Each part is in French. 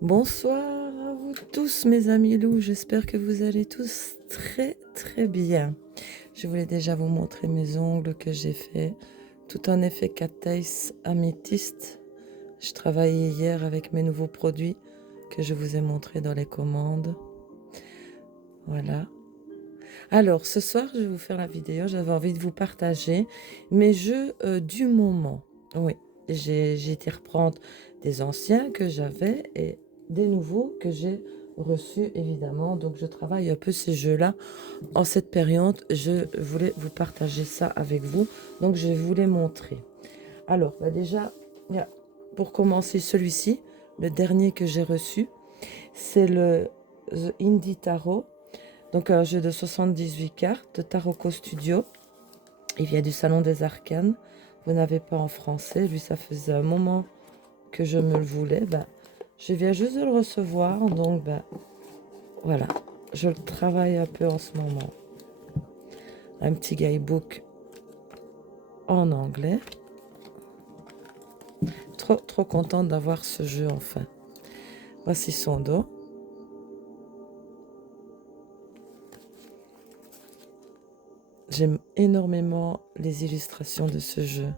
Bonsoir à vous tous mes amis loups, j'espère que vous allez tous très bien. Je voulais déjà vous montrer mes ongles que j'ai fait, tout en effet cattace améthyste. Je travaillais hier avec mes nouveaux produits que je vous ai montrés dans les commandes. Voilà. Alors ce soir je vais vous faire la vidéo, j'avais envie de vous partager mes jeux du moment. Oui, j'ai été reprendre des anciens que j'avais et des nouveaux que j'ai reçus évidemment. Donc je travaille un peu ces jeux-là en cette période. Je voulais vous partager ça avec vous. Donc je vais vous les montrer. Alors déjà, pour commencer celui-ci, le dernier que j'ai reçu, c'est le The Indie Tarot. Donc un jeu de 78 cartes de Taroko Studio. Il vient du Salon des Arcanes. Vous n'avez pas en français. Lui, ça faisait un moment que je me le voulais. Je viens juste de le recevoir. Donc, voilà. Je le travaille un peu en ce moment. Un petit guidebook en anglais. Trop contente d'avoir ce jeu enfin. Voici son dos. J'aime énormément les illustrations de ce jeu.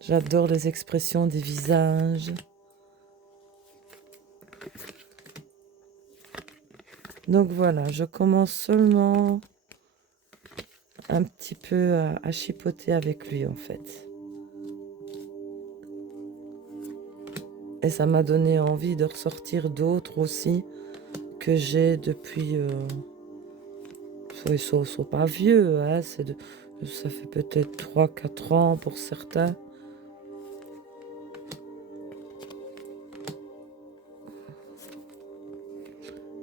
J'adore les expressions des visages. Donc voilà, je commence seulement un petit peu à chipoter avec lui en fait. Et ça m'a donné envie de ressortir d'autres aussi que j'ai depuis... ils sont pas vieux, hein, ça fait peut-être 3-4 ans pour certains.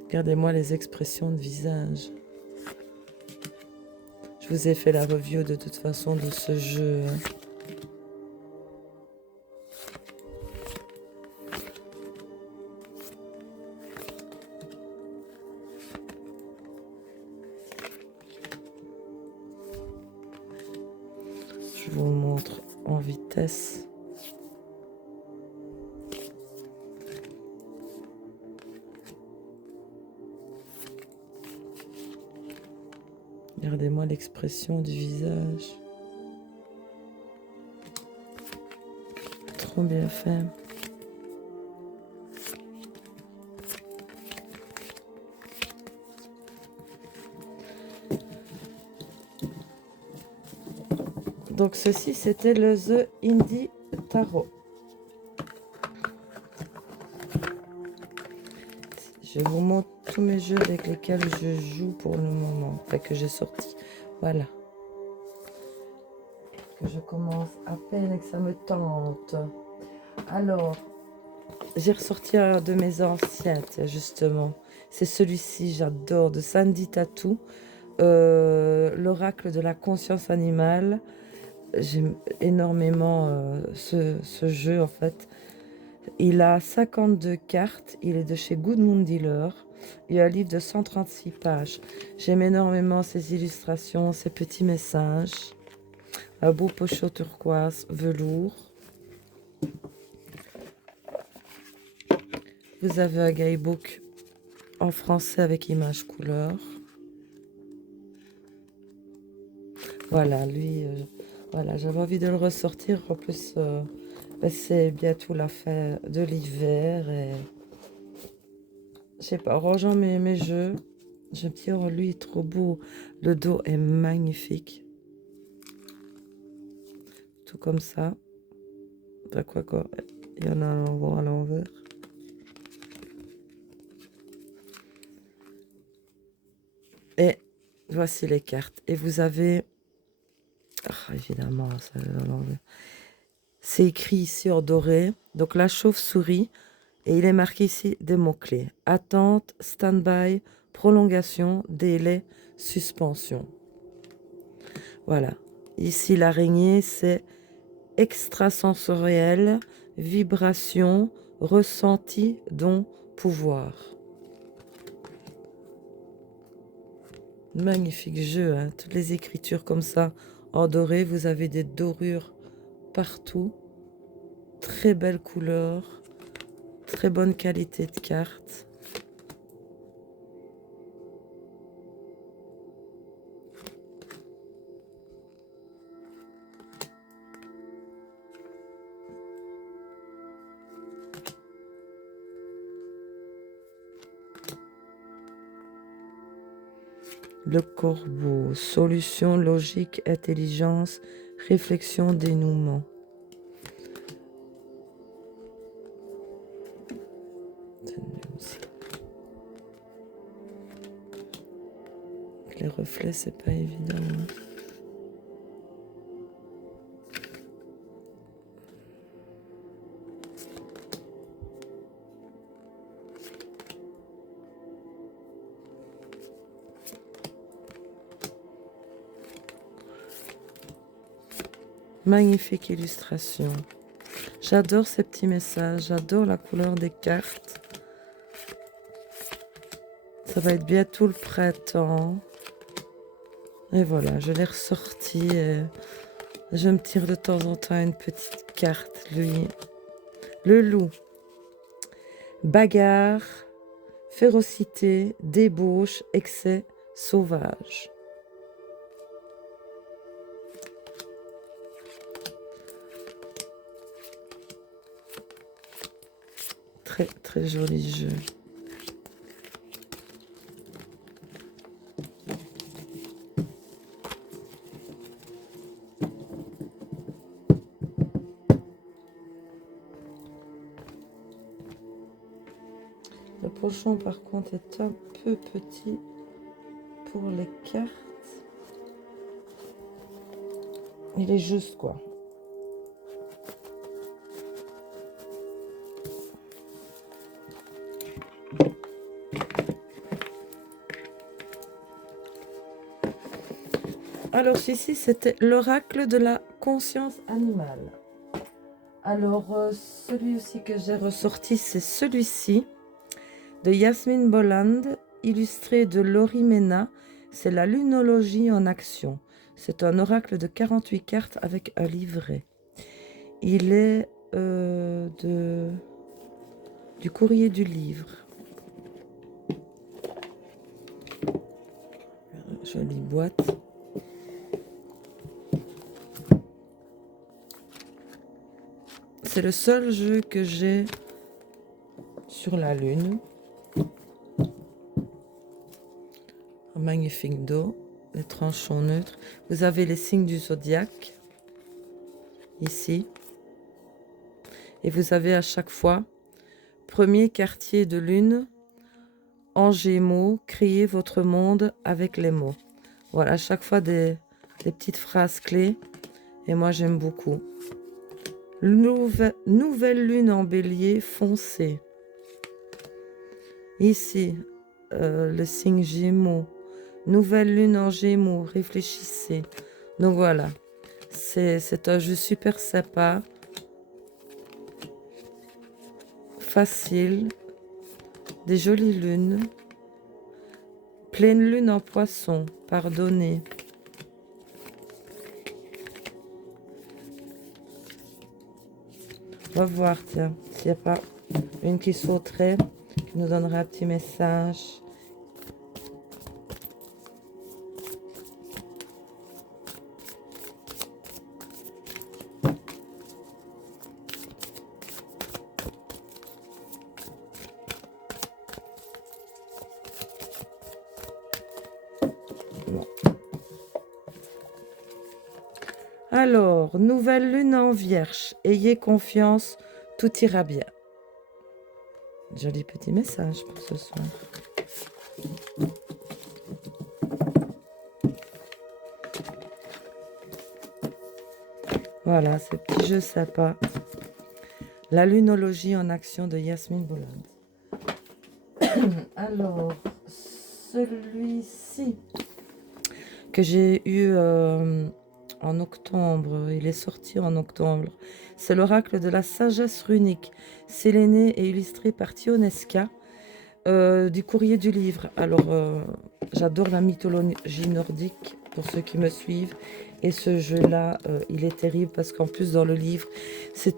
Regardez-moi les expressions de visage. Je vous ai fait la review de toute façon de ce jeu. Hein. Je vous montre en vitesse. Regardez-moi l'expression du visage. Trop bien fait. Donc ceci, c'était le The Indie Tarot. Je vous montre tous mes jeux avec lesquels je joue pour le moment. Enfin, que j'ai sorti. Voilà. Que je commence à peine et que ça me tente. Alors, j'ai ressorti un de mes anciens, tiens, justement. C'est celui-ci, j'adore, de Sandy Tattoo. L'oracle de la conscience animale. J'aime énormément ce jeu, en fait. Il a 52 cartes. Il est de chez Good Moon Dealer. Il y a un livre de 136 pages. J'aime énormément ses illustrations, ses petits messages. Un beau pochon turquoise, velours. Vous avez un guidebook en français avec images couleurs. Voilà, lui, voilà, j'avais envie de le ressortir. En plus, c'est bientôt la fin de l'hiver et je sais pas, en rangeant mes jeux, je me dis, oh, lui, il est trop beau. Le dos est magnifique. Tout comme ça. Enfin, quoi, il y en a un à l'envers. Et voici les cartes. Et vous avez... Ah, évidemment, ça à l'envers. C'est écrit ici en doré. Donc la chauve-souris. Et il est marqué ici des mots-clés. Attente, stand-by, prolongation, délai, suspension. Voilà. Ici, l'araignée, c'est extrasensoriel, vibration, ressenti, don, pouvoir. Magnifique jeu, hein. Toutes les écritures comme ça, en doré. Vous avez des dorures partout. Très belle couleur. Très bonne qualité de carte. Le corbeau, solution, logique, intelligence, réflexion, dénouement. Les reflets, c'est pas évident. Hein. Magnifique illustration. J'adore ces petits messages, j'adore la couleur des cartes. Ça va être bientôt le printemps. Et voilà, je l'ai ressorti. Et je me tire de temps en temps une petite carte, lui. Le loup. Bagarre, férocité, débauche, excès, sauvage. Très, très joli jeu. Le pochon, par contre, est un peu petit pour les cartes. Il est juste, quoi. Alors, ici, c'était l'oracle de la conscience animale. Alors, celui aussi que j'ai ressorti, c'est celui-ci, de Yasmine Boland, illustré de Laurie Mena. C'est la lunologie en action. C'est un oracle de 48 cartes avec un livret. Il est du courrier du livre. Jolie boîte. C'est le seul jeu que j'ai sur la lune. Un magnifique dos. Les tranches sont neutres. Vous avez les signes du zodiaque. Ici. Et vous avez à chaque fois, premier quartier de lune, en Gémeaux, créez votre monde avec les mots. Voilà, à chaque fois des petites phrases clés. Et moi, j'aime beaucoup. Nouvelle lune en bélier, foncé. Ici, le signe Gémeaux. Nouvelle lune en Gémeaux, réfléchissez. Donc voilà, c'est un jeu super sympa. Facile. Des jolies lunes. Pleine lune en poisson, pardonnez. On va voir, tiens, s'il n'y a pas une qui sauterait, qui nous donnerait un petit message. Bon. Alors, nouvelle lune en Vierge, ayez confiance, tout ira bien. Joli petit message pour ce soir. Voilà, ce petit jeu sympa. La lunologie en action de Yasmine Boland. Alors, celui-ci que j'ai eu en octobre, il est sorti en octobre. C'est l'oracle de la sagesse runique, séléné et illustré par Tionesca, du courrier du livre. Alors, j'adore la mythologie nordique, pour ceux qui me suivent. Et ce jeu-là, il est terrible parce qu'en plus dans le livre,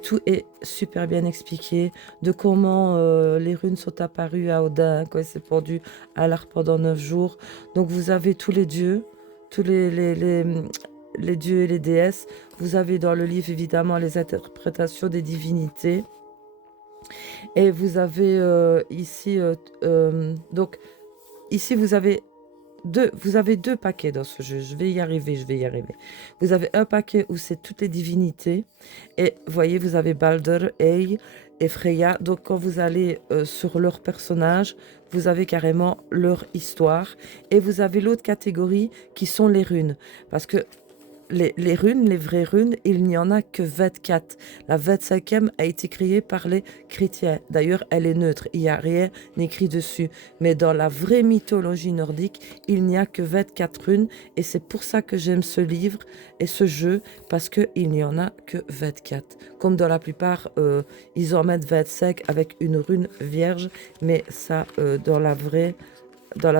tout est super bien expliqué de comment les runes sont apparues à Odin quand il s'est pendu à l'arbre pendant 9 jours. Donc vous avez tous les dieux, tous les dieux et les déesses. Vous avez dans le livre évidemment les interprétations des divinités. Et vous avez ici, donc ici vous avez deux paquets dans ce jeu. Je vais y arriver, je vais y arriver. Vous avez un paquet où c'est toutes les divinités. Et voyez, vous avez Balder, Ey et Freya. Donc quand vous allez sur leur personnage, vous avez carrément leur histoire. Et vous avez l'autre catégorie qui sont les runes. Parce que les runes, les vraies runes, il n'y en a que 24. La 25e a été créée par les chrétiens. D'ailleurs, elle est neutre, il n'y a rien écrit dessus. Mais dans la vraie mythologie nordique, il n'y a que 24 runes. Et c'est pour ça que j'aime ce livre et ce jeu, parce qu'il n'y en a que 24. Comme dans la plupart, ils en mettent 25 avec une rune vierge. Mais ça, dans la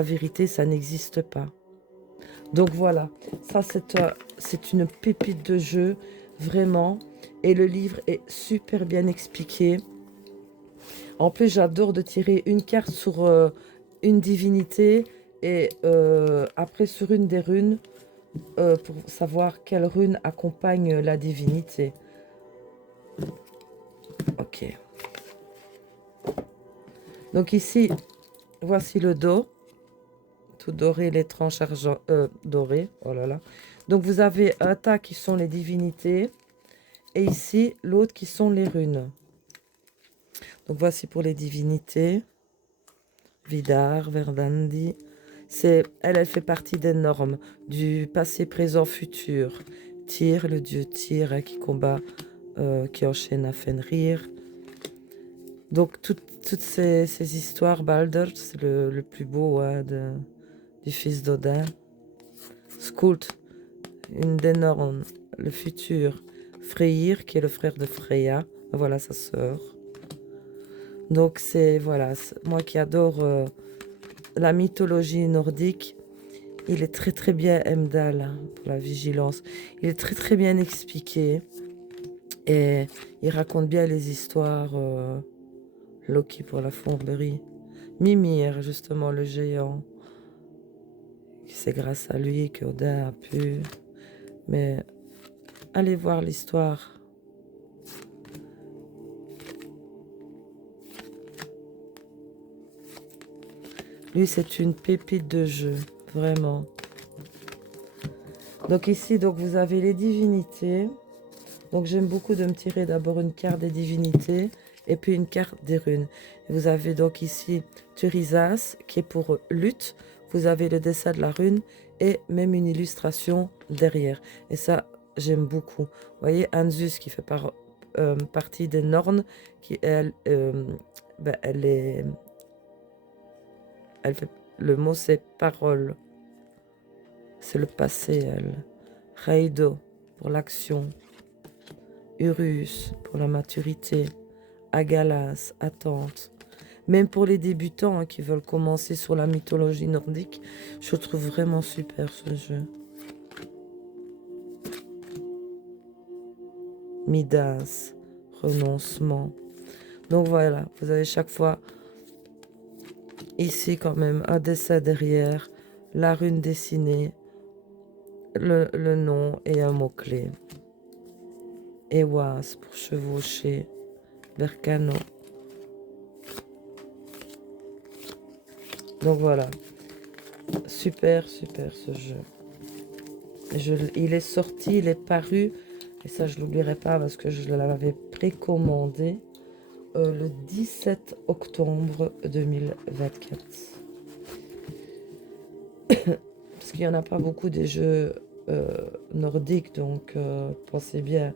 vérité, ça n'existe pas. Donc voilà, ça c'est une pépite de jeu, vraiment. Et le livre est super bien expliqué. En plus, j'adore de tirer une carte sur une divinité et après sur une des runes pour savoir quelle rune accompagne la divinité. Ok. Donc ici, voici le dos. Tout doré, les tranches argent, dorées. Oh là là. Donc vous avez un tas qui sont les divinités. Et ici, l'autre qui sont les runes. Donc voici pour les divinités. Vidar, Verdandi. Elle fait partie des normes du passé, présent, futur. Tyr, le dieu Tyr, hein, qui combat, qui enchaîne à Fenrir. Donc toutes ces histoires, Balder, c'est le plus beau hein, du fils d'Odin. Skuld, une des normes, le futur. Freyr, qui est le frère de Freya. Voilà sa sœur. Donc c'est, voilà, moi qui adore la mythologie nordique, il est très très bien, Heimdall, hein, pour la vigilance. Il est très très bien expliqué et il raconte bien les histoires. Loki pour la fourberie. Mimir, justement, le géant. C'est grâce à lui qu'Odin a pu... Mais allez voir l'histoire. Lui, c'est une pépite de jeu, vraiment. Donc ici, donc, vous avez les divinités. Donc j'aime beaucoup de me tirer d'abord une carte des divinités et puis une carte des runes. Vous avez donc ici Turisas qui est pour lutte. Vous avez le dessin de la rune et même une illustration derrière. Et ça, j'aime beaucoup. Vous voyez, Anzus qui fait partie des Nornes, qui elle fait, le mot c'est parole. C'est le passé, elle. Reido pour l'action. Urus pour la maturité, Agalas, attente. Même pour les débutants hein, qui veulent commencer sur la mythologie nordique, je trouve vraiment super ce jeu. Midas, renoncement. Donc voilà, vous avez chaque fois ici quand même un dessin derrière, la rune dessinée, le nom et un mot-clé. Ewas pour chevaucher, Bercano. Donc voilà, super, super ce jeu. Il est sorti, il est paru, et ça je l'oublierai pas parce que je l'avais précommandé le 17 octobre 2024. Parce qu'il n'y en a pas beaucoup des jeux nordiques, donc pensez bien,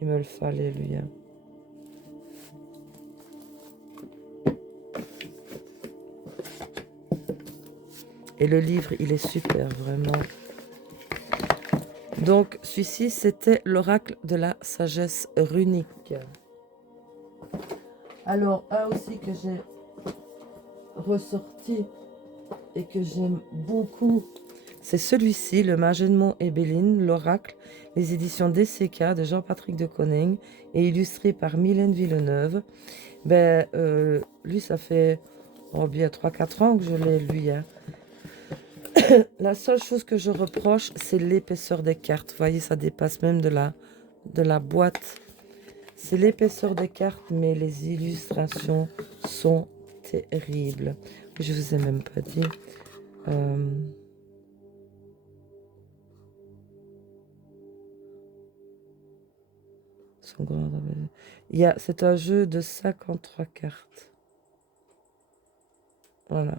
il me le fallait lui. Hein. Et le livre, il est super, vraiment. Donc, celui-ci, c'était l'oracle de la sagesse runique. Alors, un aussi que j'ai ressorti et que j'aime beaucoup, C'est celui-ci, Le Mage Edmond et Béline, l'Oracle, les éditions DCK de Jean-Patrick de Coninck et illustré par Mylène Villeneuve. Ben, lui, ça fait bien 3-4 ans que je l'ai, lui. Hein. La seule chose que je reproche, c'est l'épaisseur des cartes. Vous voyez, ça dépasse même de la boîte. C'est l'épaisseur des cartes, mais les illustrations sont terribles. Je vous ai même pas dit. C'est un jeu de 53 cartes. Voilà.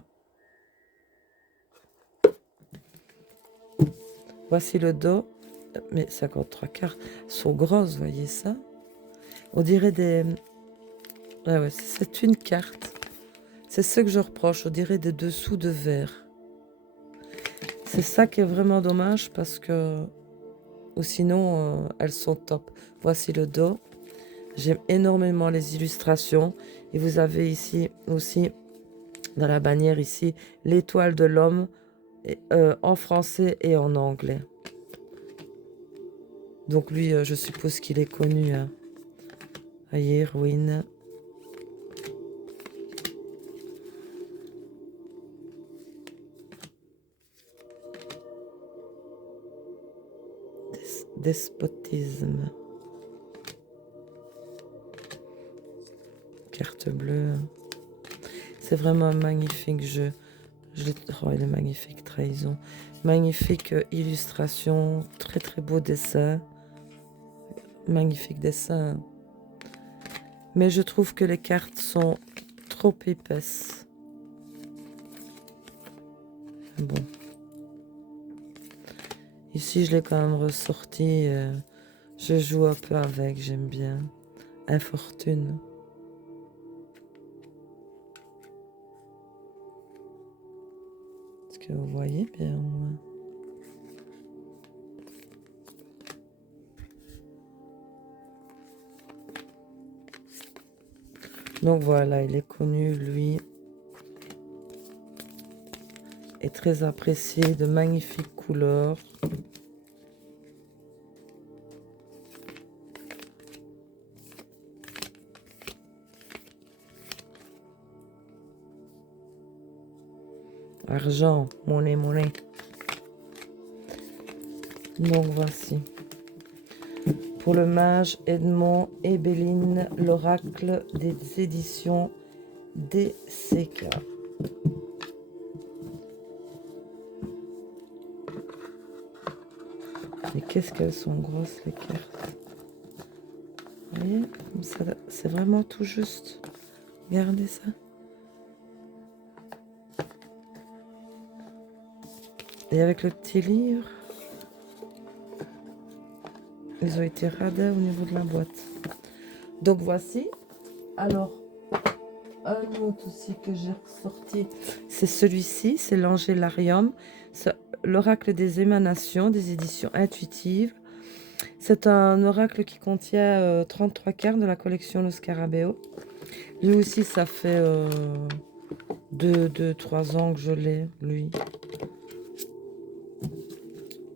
Voici le dos. Mais 53 cartes sont grosses, vous voyez ça? On dirait des... Ah ouais, c'est une carte. C'est ce que je reproche. On dirait des dessous de verre. C'est ça qui est vraiment dommage parce que... Ou sinon, elles sont top. Voici le dos. J'aime énormément les illustrations. Et vous avez ici aussi, dans la bannière ici, l'étoile de l'homme en français et en anglais. Donc lui, je suppose qu'il est connu. Hein. Voyez, Ruine. Despotisme. Carte bleue. C'est vraiment un magnifique jeu. Oh, il est magnifique, Trahison. Magnifique illustration. Très très beau dessin. Magnifique dessin. Mais je trouve que les cartes sont trop épaisses. Bon. Ici, je l'ai quand même ressorti. Je joue un peu avec, j'aime bien. Infortune. Est-ce que vous voyez bien, moi? Donc voilà, il est connu, lui. Est très apprécié, de magnifiques couleurs. Argent, monnaie. Donc voici. Pour le mage Edmond et Béline, l'oracle des éditions DCK. Mais qu'est-ce qu'elles sont grosses les cartes. Vous voyez, c'est vraiment tout juste. Regardez ça. Et avec le petit livre, ils ont été radins au niveau de la boîte. Donc voici. Alors, un autre aussi que j'ai ressorti, c'est celui-ci, c'est l'Angélarium, l'oracle des émanations, des éditions intuitives. C'est un oracle qui contient 33 cartes de la collection Le Scarabeo. Lui aussi, ça fait 2-3 ans que je l'ai, lui.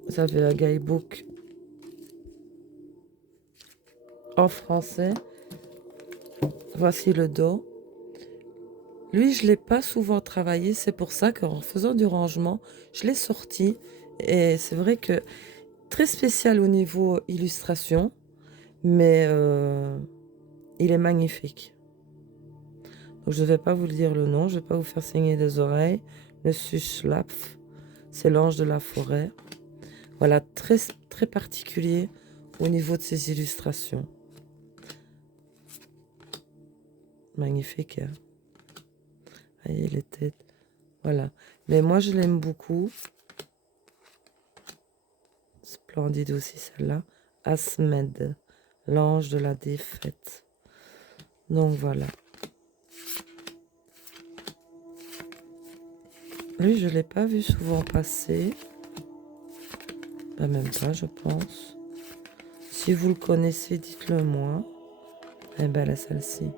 Ça fait un guidebook en français. Voici le dos. Lui, je ne l'ai pas souvent travaillé. C'est pour ça qu'en faisant du rangement, je l'ai sorti. Et c'est vrai que très spécial au niveau illustration. Mais il est magnifique. Donc, je ne vais pas vous le dire le nom. Je ne vais pas vous faire saigner des oreilles. Le Suslapf, c'est l'ange de la forêt. Voilà, très, très particulier au niveau de ses illustrations. Magnifique, hein? Voyez les têtes. Voilà. Mais moi, je l'aime beaucoup. Splendide aussi, celle-là. Asmed, l'ange de la défaite. Donc, voilà. Lui, je ne l'ai pas vu souvent passer. Ben, même pas, je pense. Si vous le connaissez, dites-le moi. Eh ben, là, celle-ci.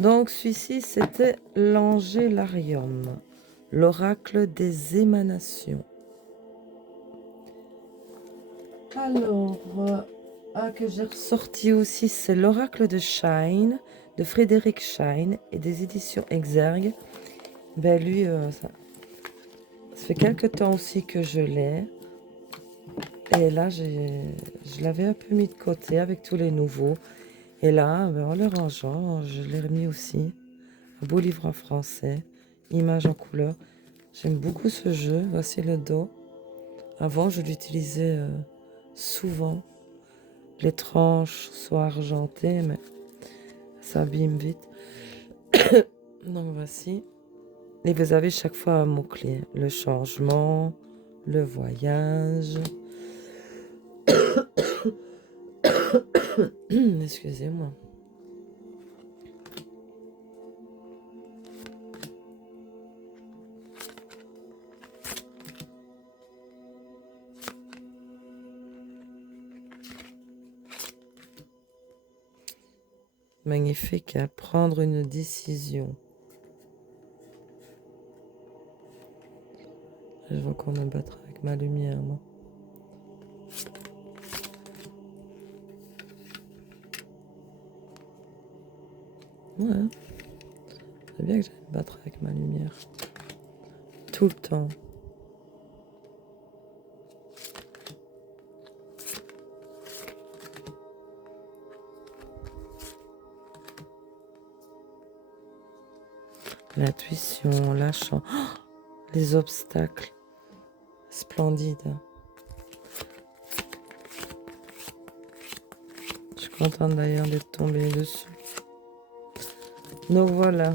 Donc, celui-ci, c'était l'Angélarium, l'oracle des émanations. Alors, que j'ai ressorti aussi, c'est l'oracle de Shine, de Frédéric Shine et des éditions Exergue. Ben lui, ça fait quelques temps aussi que je l'ai. Et là, je l'avais un peu mis de côté avec tous les nouveaux. Et là, ben, en le rangeant, je l'ai remis aussi. Un beau livre en français, images en couleur. J'aime beaucoup ce jeu. Voici le dos. Avant, je l'utilisais souvent. Les tranches sont argentées, mais ça abîme vite. Donc voici. Et vous avez chaque fois un mot-clé. Le changement, le voyage. Excusez-moi. Magnifique, à prendre une décision. Je vois qu'on me battre avec ma lumière, moi. Ouais, c'est bien que j'aille me battre avec ma lumière. Tout le temps. L'intuition, lâchant. Oh, les obstacles. Splendide. Je suis contente d'ailleurs d'être tombée dessus. Donc voilà.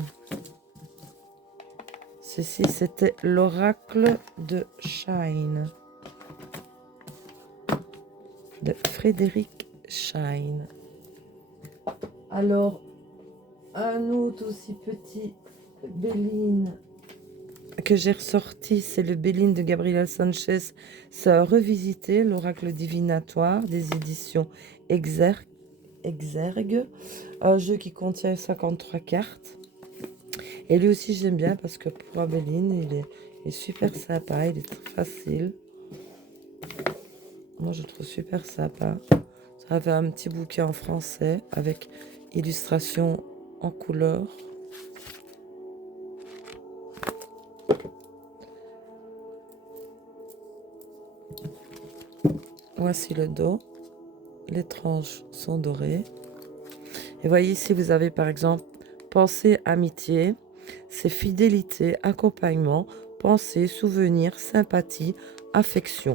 Ceci, c'était l'oracle de Shine. De Frédéric Shine. Alors, un autre aussi petit Béline que j'ai ressorti, c'est le Béline de Gabriel Sanchez. Ça a revisité l'oracle divinatoire des éditions Exergue. Un jeu qui contient 53 cartes. Et lui aussi, j'aime bien parce que pour Abéline, il est super sympa, il est très facile. Moi, je trouve super sympa. Ça avait un petit bouquet en français avec illustration en couleur. Voici le dos. Les tranches sont dorées. Et voyez ici, vous avez par exemple pensée, amitié, c'est fidélité, accompagnement, pensée, souvenir, sympathie, affection.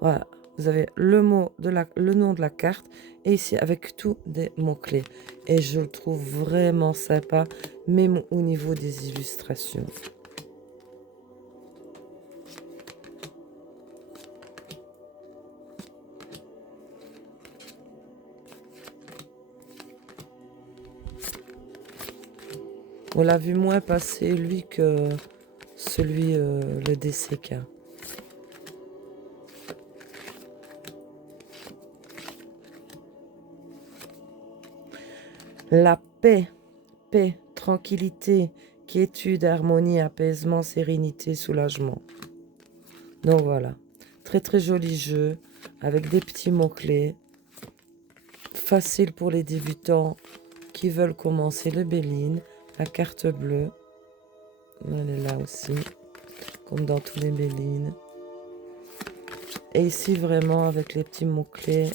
Voilà, vous avez le nom de la carte et ici avec tous des mots-clés. Et je le trouve vraiment sympa, même au niveau des illustrations. On l'a vu moins passer, lui, que celui, le DCK. La paix, paix, tranquillité, quiétude, harmonie, apaisement, sérénité, soulagement. Donc voilà, très très joli jeu, avec des petits mots-clés. Facile pour les débutants qui veulent commencer le Béline. La carte bleue, elle est là aussi, comme dans tous les Bélines. Et ici, vraiment, avec les petits mots-clés.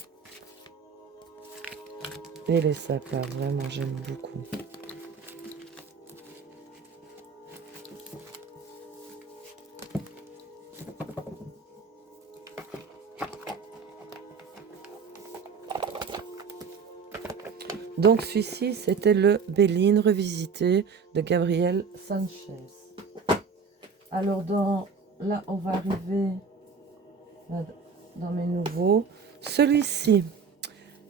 Et les sapins, vraiment, j'aime beaucoup. Donc, celui-ci, c'était le Béline revisité de Gabriel Sanchez. Alors, là, on va arriver dans mes nouveaux. Celui-ci,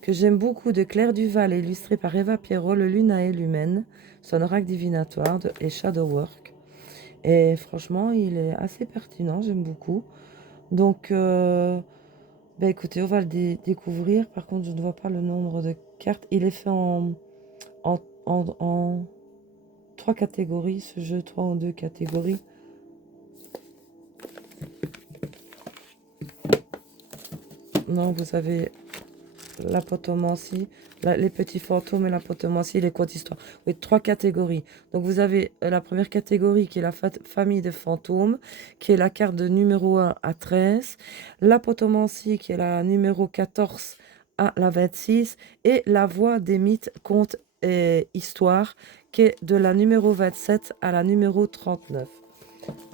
que j'aime beaucoup, de Claire Duval, illustré par Eva Pierrot, le Lunae Lumen, son oracle divinatoire et Shadowwork. Et franchement, il est assez pertinent, j'aime beaucoup. Donc, bah écoutez, on va le découvrir. Par contre, je ne vois pas le nombre de cartes. Il est fait en trois catégories, ce jeu, 3 en 2 catégories. Non, vous avez la potomancie, les petits fantômes et la potomancie, les contes histoires. Oui, 3 catégories. Donc vous avez la première catégorie qui est la famille des fantômes, qui est la carte de numéro 1 à 13, la potomancie qui est la numéro 14 à la 26, et la voix des mythes, contes et histoires, qui est de la numéro 27 à la numéro 39.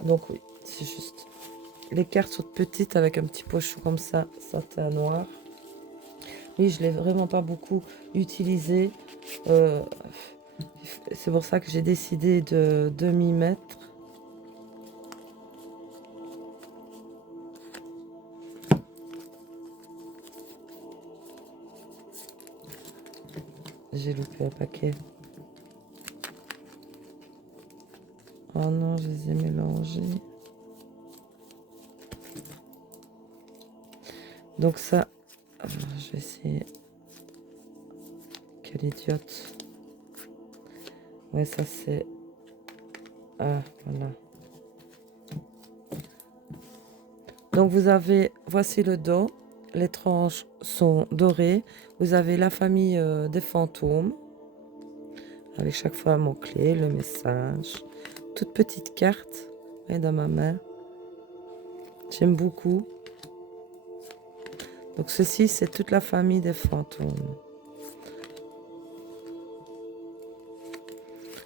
Donc oui, c'est juste. Les cartes sont petites avec un petit pochon comme ça, satin noir. Oui, je ne l'ai vraiment pas beaucoup utilisé. C'est pour ça que j'ai décidé de m'y mettre. J'ai loupé un paquet. Oh non, je les ai mélangés. Donc ça, je vais essayer. Quelle idiote. Ouais, ça c'est... Ah, voilà. Donc vous avez, voici le dos. Les tranches sont dorées. Vous avez la famille des fantômes. Avec chaque fois un mot-clé, le message. Toute petite carte dans ma main. J'aime beaucoup. Donc ceci, c'est toute la famille des fantômes.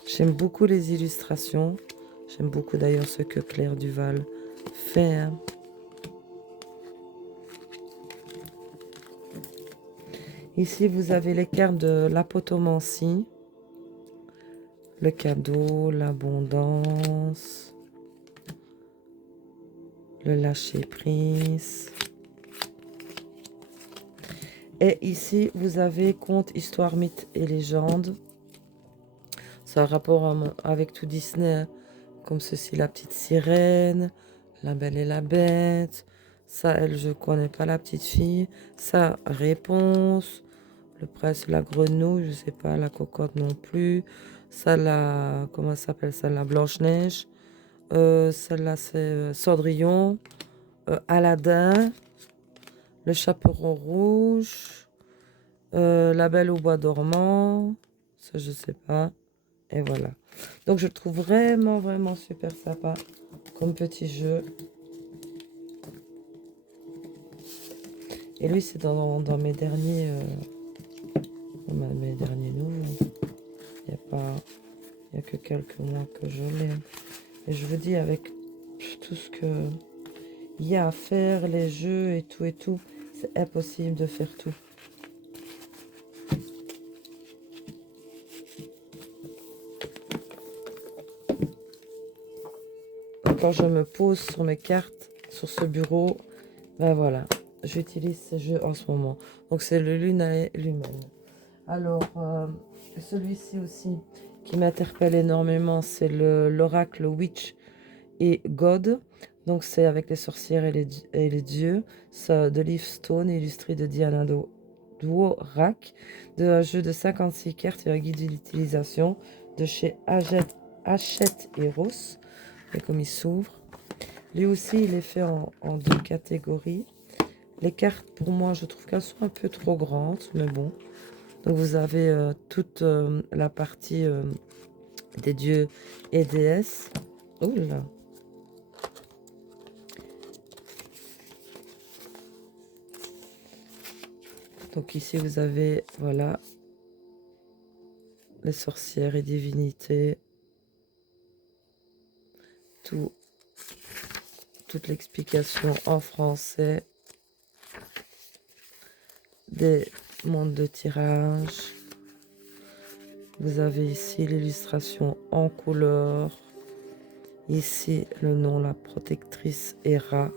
J'aime beaucoup les illustrations. J'aime beaucoup d'ailleurs ce que Claire Duval fait. Hein. Ici, vous avez les cartes de l'apotomancie. Le cadeau, l'abondance, le lâcher-prise. Et ici, vous avez contes, histoires, mythes et légendes. C'est un rapport avec tout Disney, comme ceci, la petite sirène, la belle et la bête. Ça, elle, je connais pas la petite fille. Ça, réponse. Le prince, la grenouille, je sais pas, la cocotte non plus. Ça, la, comment ça s'appelle ça, la Blanche-Neige. Celle-là, c'est Cendrillon. Aladdin. Le chaperon rouge. La belle au bois dormant. Ça, je sais pas. Et voilà. Donc, je le trouve vraiment, vraiment super sympa comme petit jeu. Et lui, c'est dans mes derniers... mes derniers nouveaux. Il n'y a que quelques mois que je l'ai. Et je vous dis, avec tout ce que il y a à faire, les jeux et tout, c'est impossible de faire tout. Quand je me pose sur mes cartes, sur ce bureau, ben voilà, j'utilise ces jeux en ce moment. Donc c'est le Lunae lui-même. Alors, celui-ci aussi qui m'interpelle énormément, c'est l'oracle Witch et God. Donc c'est avec les sorcières et les dieux. Ça, de Leaf Stone, illustré de Diana Dworak, de un jeu de 56 cartes et un guide d'utilisation de chez Hachette Eros. Et comme il s'ouvre. Lui aussi, il est fait en 2 catégories. Les cartes, pour moi, je trouve qu'elles sont un peu trop grandes, mais bon. Donc vous avez toute la partie des dieux et déesses. Oula. Donc ici, vous avez, voilà, les sorcières et divinités. Toute l'explication en français des mondes de tirage. Vous avez ici l'illustration en couleur. Ici, le nom, la protectrice Hera.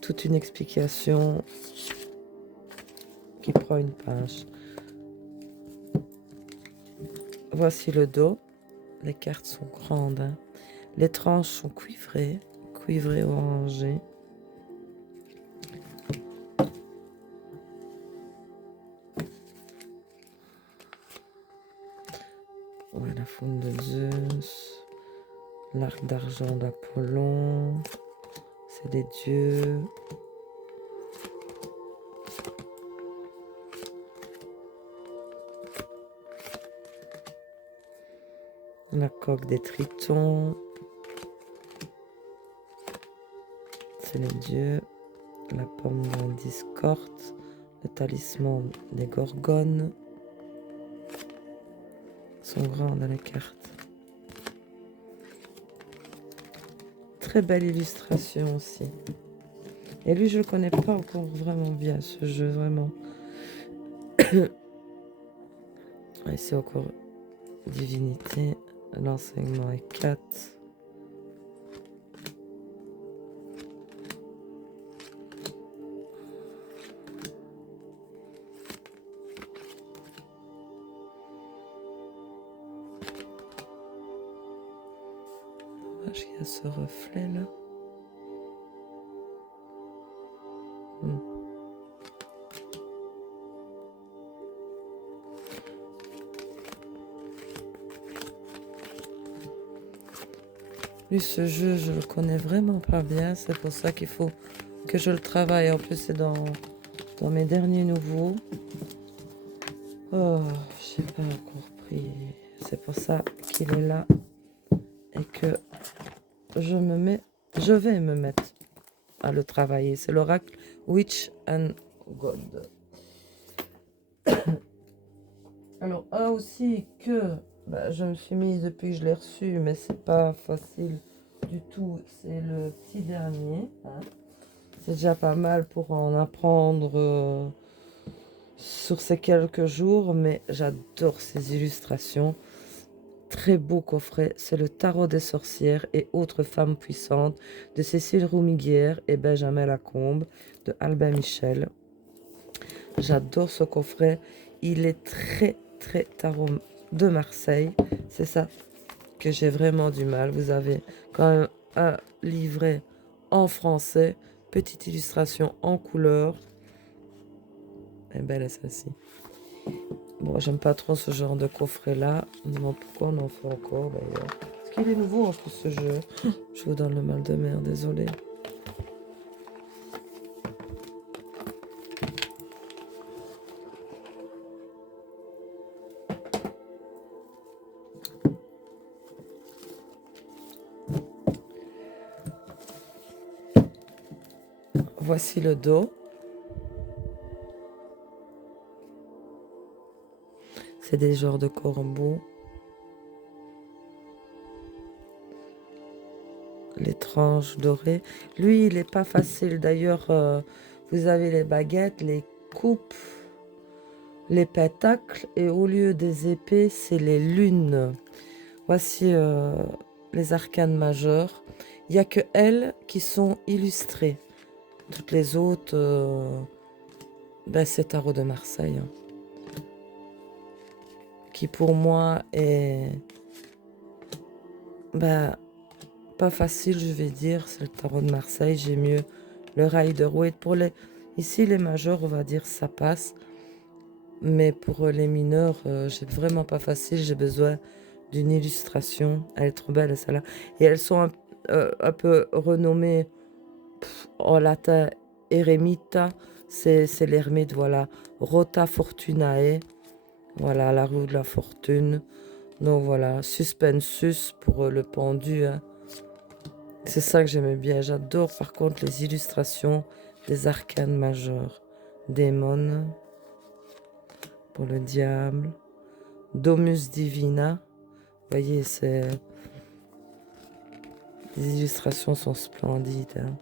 Toute une explication qui prend une page. Voici le dos. Les cartes sont grandes. Hein. Les tranches sont cuivrées orangé. Voilà, la fonte de l'arc d'argent d'Apollon, c'est les dieux. La coque des tritons, c'est les dieux. La pomme de discorde, le talisman des gorgones. Sont grandes les cartes. Très belle illustration aussi. Et lui, je ne le connais pas encore vraiment bien, ce jeu, vraiment. Ici encore divinité, l'enseignement est 4. Il y a ce reflet là. Lui, ce jeu, je le connais vraiment pas bien. C'est pour ça qu'il faut que je le travaille. En plus, c'est dans mes derniers nouveaux. Oh, je n'ai pas encore pris. C'est pour ça qu'il est là. Et que je vais me mettre à le travailler. C'est l'oracle Witch and God. Alors, aussi que je me suis mise depuis que je l'ai reçu, mais c'est pas facile du tout. C'est le petit dernier. Hein. C'est déjà pas mal pour en apprendre sur ces quelques jours, mais j'adore ces illustrations. Très beau coffret, c'est le Tarot des sorcières et autres femmes puissantes de Cécile Roumiguière et Benjamin Lacombe de Albin Michel. J'adore ce coffret, il est très très tarot de Marseille, c'est ça que j'ai vraiment du mal. Vous avez quand même un livret en français, petite illustration en couleur. Elle est belle celle-ci. Bon, j'aime pas trop ce genre de coffret-là. Je me demande pourquoi on en fait encore d'ailleurs. Est-ce qu'il est nouveau en plus ce jeu? Je vous donne le mal de mer, désolé. Voici le dos. C'est des genres de corbeaux. Les tranches dorées. Lui, il n'est pas facile. D'ailleurs, vous avez les baguettes, les coupes, les pétacles. Et au lieu des épées, c'est les lunes. Voici les arcanes majeures. Il n'y a que elles qui sont illustrées. Toutes les autres, c'est Tarot de Marseille. Hein, qui pour moi est pas facile, je vais dire. C'est le Tarot de Marseille. J'ai mieux le Rider-Waite. Ici, les majeurs, on va dire, ça passe. Mais pour les mineurs, j'ai vraiment pas facile. J'ai besoin d'une illustration. Elle est trop belle, celle-là. Et elles sont un peu renommées en latin Eremita. C'est l'ermite, voilà. Rota Fortunae. Voilà, la roue de la fortune. Donc voilà, Suspensus pour le pendu. Hein. C'est ça que j'aimais bien. J'adore par contre les illustrations des arcanes majeures. Démon pour le diable. Domus Divina. Vous voyez, les illustrations sont splendides. Hein.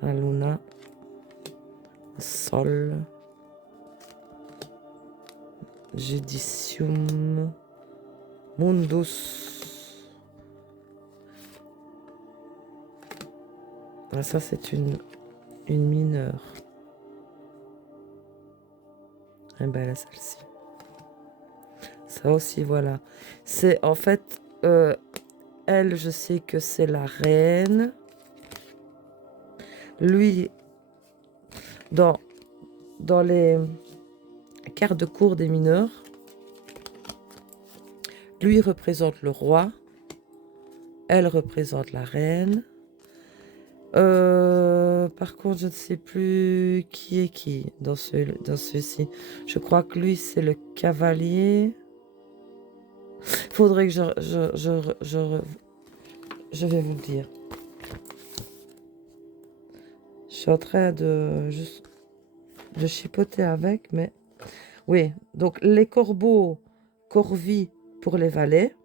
La Luna. Sol. Judicium. Mundus. Ah, ça, c'est une mineure. Et belle celle-ci. Ça aussi, voilà. C'est en fait, elle, je sais que c'est la reine. Lui, dans les cartes de cour des mineurs, lui représente le roi. Elle représente la reine. Par contre, je ne sais plus qui est qui dans ceci. Je crois que lui, c'est le cavalier. Faudrait que je vais vous le dire. Je suis en train de juste de chipoter avec, mais oui. Donc les corbeaux, corvis pour les valets.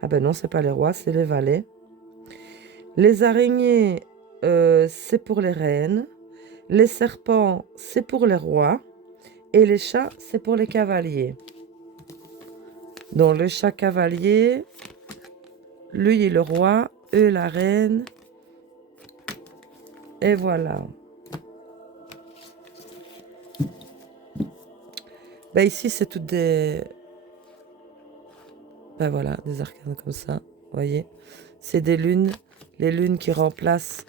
Ah ben non, c'est pas les rois, c'est les valets. Les araignées, c'est pour les reines. Les serpents, c'est pour les rois. Et les chats, c'est pour les cavaliers. Donc le chat cavalier, lui est le roi, eux la reine. Et voilà. Ben ici, c'est toutes des... Ben voilà, des arcanes comme ça, vous voyez. C'est des lunes, les lunes qui remplacent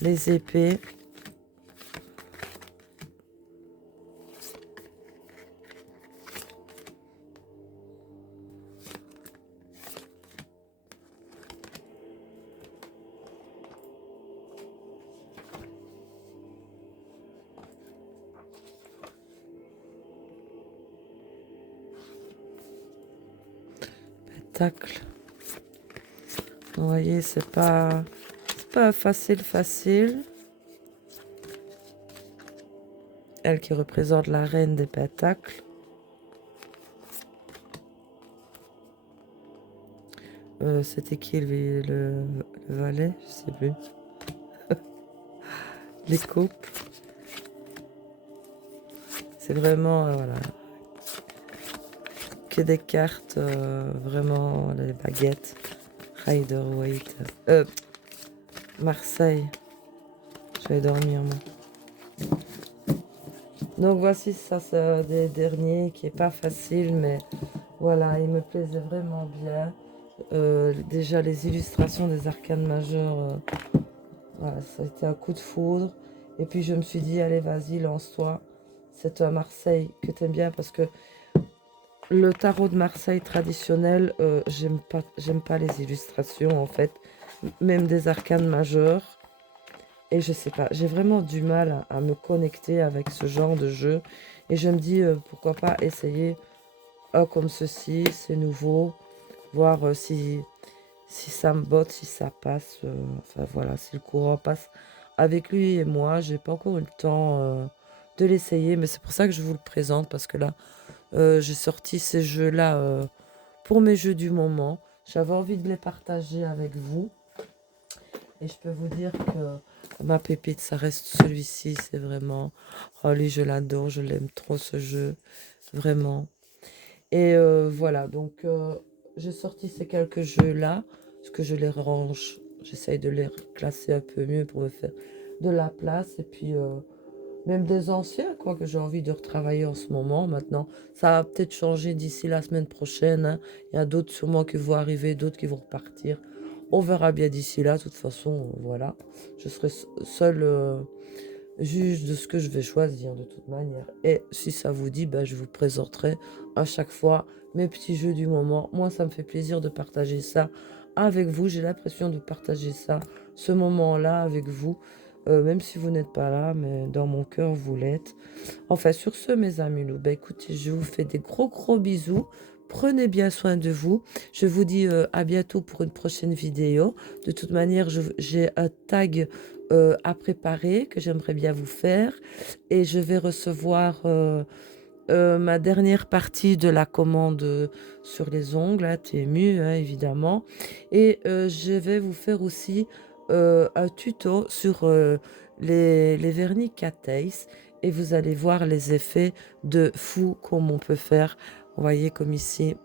les épées. Pentacle. Vous voyez, c'est pas facile. Elle qui représente la reine des pentacles. C'était qui le valet? Je sais plus. Les coupes. C'est vraiment, voilà, que des cartes, vraiment, les baguettes. Rider-Waite. Marseille. Je vais dormir, moi. Donc voici, ça c'est un des derniers qui est pas facile, mais voilà, il me plaisait vraiment bien. Déjà les illustrations des arcanes majeures, voilà, ça a été un coup de foudre. Et puis je me suis dit, allez vas-y, lance-toi. C'est un Marseille que tu aimes bien parce que le tarot de Marseille traditionnel, j'aime pas les illustrations en fait, même des arcanes majeures. Et je sais pas, j'ai vraiment du mal à me connecter avec ce genre de jeu. Et je me dis, pourquoi pas essayer un comme ceci, c'est nouveau, voir si ça me botte, si ça passe. Enfin voilà, si le courant passe avec lui et moi. J'ai pas encore eu le temps de l'essayer, mais c'est pour ça que je vous le présente, parce que là, j'ai sorti ces jeux-là pour mes jeux du moment. J'avais envie de les partager avec vous. Et je peux vous dire que ma pépite, ça reste celui-ci. C'est vraiment... Oh, lui, je l'adore. Je l'aime trop, ce jeu. Vraiment. Et voilà. Donc, j'ai sorti ces quelques jeux-là. Parce que je les range. J'essaye de les classer un peu mieux pour me faire de la place. Et puis, même des anciens, quoi, que j'ai envie de retravailler en ce moment. Maintenant, ça va peut-être changer d'ici la semaine prochaine, hein. Il y a d'autres sûrement qui vont arriver, d'autres qui vont repartir. On verra bien d'ici là. De toute façon, voilà. Je serai seule juge de ce que je vais choisir de toute manière. Et si ça vous dit, ben, je vous présenterai à chaque fois mes petits jeux du moment. Moi, ça me fait plaisir de partager ça avec vous. J'ai l'impression de partager ça, ce moment-là avec vous. Même si vous n'êtes pas là, mais dans mon cœur, vous l'êtes. Enfin, sur ce, mes amis loups, ben, écoutez, je vous fais des gros, gros bisous. Prenez bien soin de vous. Je vous dis à bientôt pour une prochaine vidéo. De toute manière, j'ai un tag à préparer que j'aimerais bien vous faire. Et je vais recevoir ma dernière partie de la commande sur les ongles, hein, TMU, hein, évidemment. Et je vais vous faire aussi un tuto sur les vernis Cat Ace. Et vous allez voir les effets de fou comme on peut faire. Vous voyez comme ici,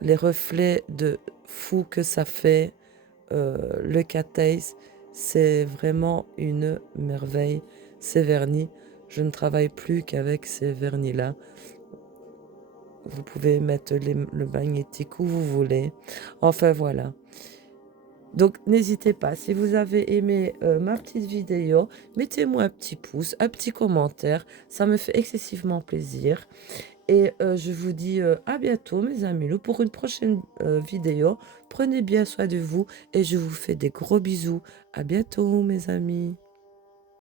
les reflets de fou que ça fait. Le Cat Ace, c'est vraiment une merveille. Ces vernis, je ne travaille plus qu'avec ces vernis-là. Vous pouvez mettre le magnétique où vous voulez. Enfin voilà. Donc, n'hésitez pas, si vous avez aimé ma petite vidéo, mettez-moi un petit pouce, un petit commentaire, ça me fait excessivement plaisir. Et je vous dis à bientôt, mes amis, pour une prochaine vidéo. Prenez bien soin de vous et je vous fais des gros bisous. À bientôt, mes amis.